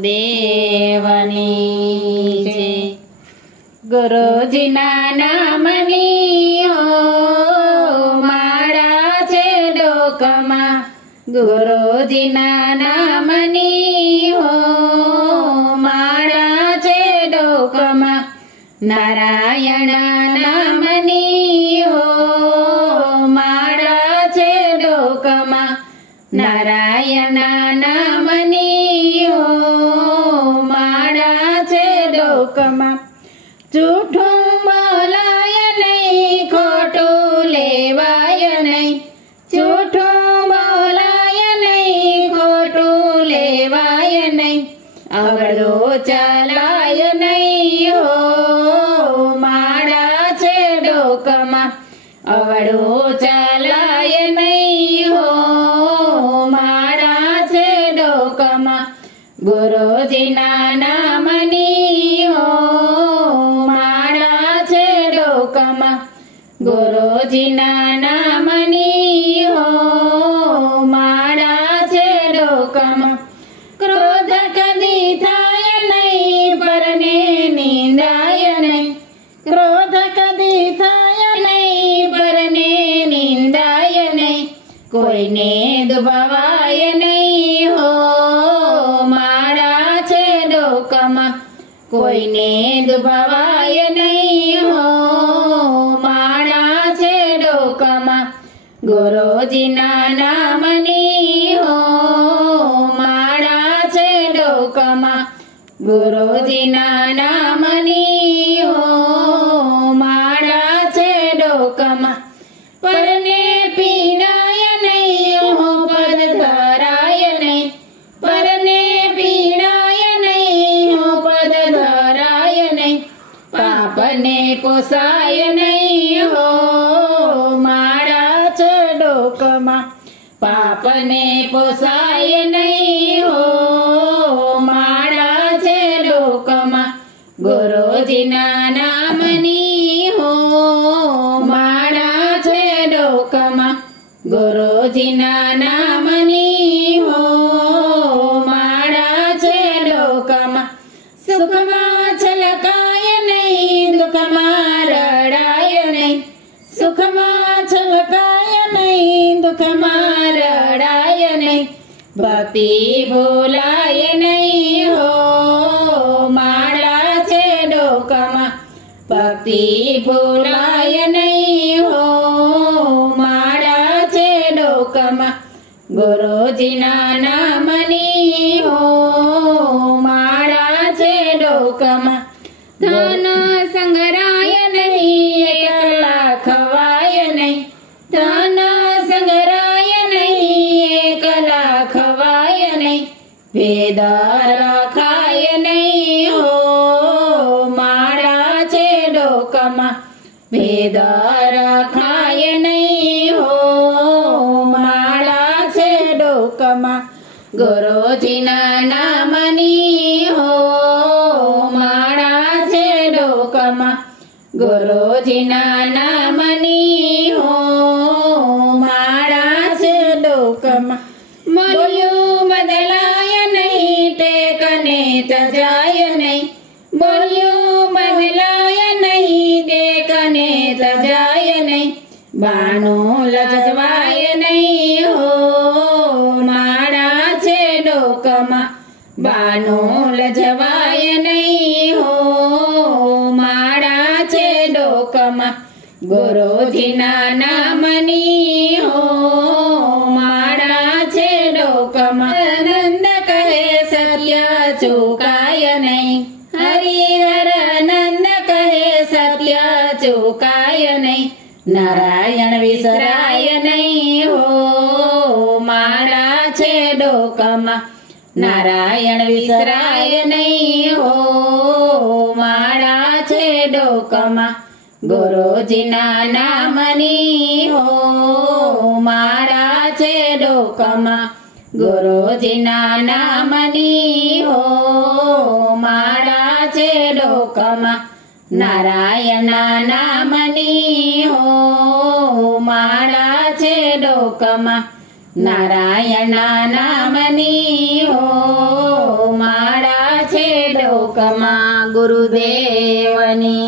દેવની છે ગુરુજીના નામની માળા છે ડોકમાં ગુરુજીના નામની માળા છે ડોકમાં નારાયણ નામની માળા છે ડોકમાં નારાયણ નામની માળા છે ડોકમાં જૂઠું બોલાય નહીં ખોટું લેવાય નહીં જૂઠું બોલાય નહીં ખોટું લેવાય નહીં અવળો ચલાય નહીં માળા છે ડોકમાં અવળો ચલાય નહીં માળા છે ડોકમાં ગુરુજીના નામની માળા છે ડોકમાં ગુરુજીના નામની માળા છે ડોકમાં ક્રોધ કદી થાય નહીં પરને નિંદાય નહીં ક્રોધ કદી થાય નહીં પરને નિંદાય નહીં કોઈને દુભાવાય નહીં માળા છે ડોકમાં કોઈને દુભાવાય નહીં માળા છે ડોકમાં ગુરુજીના નામની માળા છે ડોકમાં ગુરુજીના નામની માળા છે ડોકમાં પરને પીણાય નહીં પદ ધરાય નહીં પરને પીણાય નહીં પદ ધરાય નહીં પાપને પોસાય નહીં માળા છે ડોકમાં પાપને પોસાય નહીં માળા છે ડોકમાં ગુરુજીના નામની માળા છે ડોકમાં ગુરુજીના નામની માળા છે ડોકમાં સુખમાં છલકાય નહીં દુઃખમાં રડાય નહીં સુખમાં છલકાય નહીં દુઃખમાં રડાય નહીં ભક્તિ ભૂલાય નહીં માળા છે ડોકમાં ભક્તિ ભૂલાય નહીં માળા છે ડોકમાં ગુરુજીના નામની માળા છે ડોકમાં ધન સંગરાય નહીં એકલા ખવાય નહીં ધન સંગરાય નહીં એકલા ખવાય નહીં ભેદ રખાય નહીં માળા છે ડોકમાં ભેદ રખાય નહીં માળા છે ડોકમાં ગુરુજીના નામની માળા છે ડોકમાં ગુરુજીના નામની માળા છે ડોકમાં બોલ્યું બદલાય નહીં ટેકને તજાય નહીં બોલ્યું બદલાય નહીં ટેકને તજાય નહીં બાનું લજવાય નહીં માળા છે ડોકમાં બાનું લજવાય નહીં માળા છે ડોકમાં ગુરુજીના નામની માળા છે ડોકમાં નંદ કહે સત્ય ચૂકાય નહીં હરિહર નંદ કહે સત્ય ચૂકાય નહીં નારાયણ વિસરાય નહીં માળા છે ડોકમાં નારાયણ વિસરાય નહીં માળા છે ડોકમાં ગુરુજીના નામની માળા છે ડોકમાં ગુરુજીના નામની માળા છે ડોકમાં નારાયણ નામની માળા છે ડોકમાં નારાયણ નામની માળા ડોકમાં ગુરુદેવની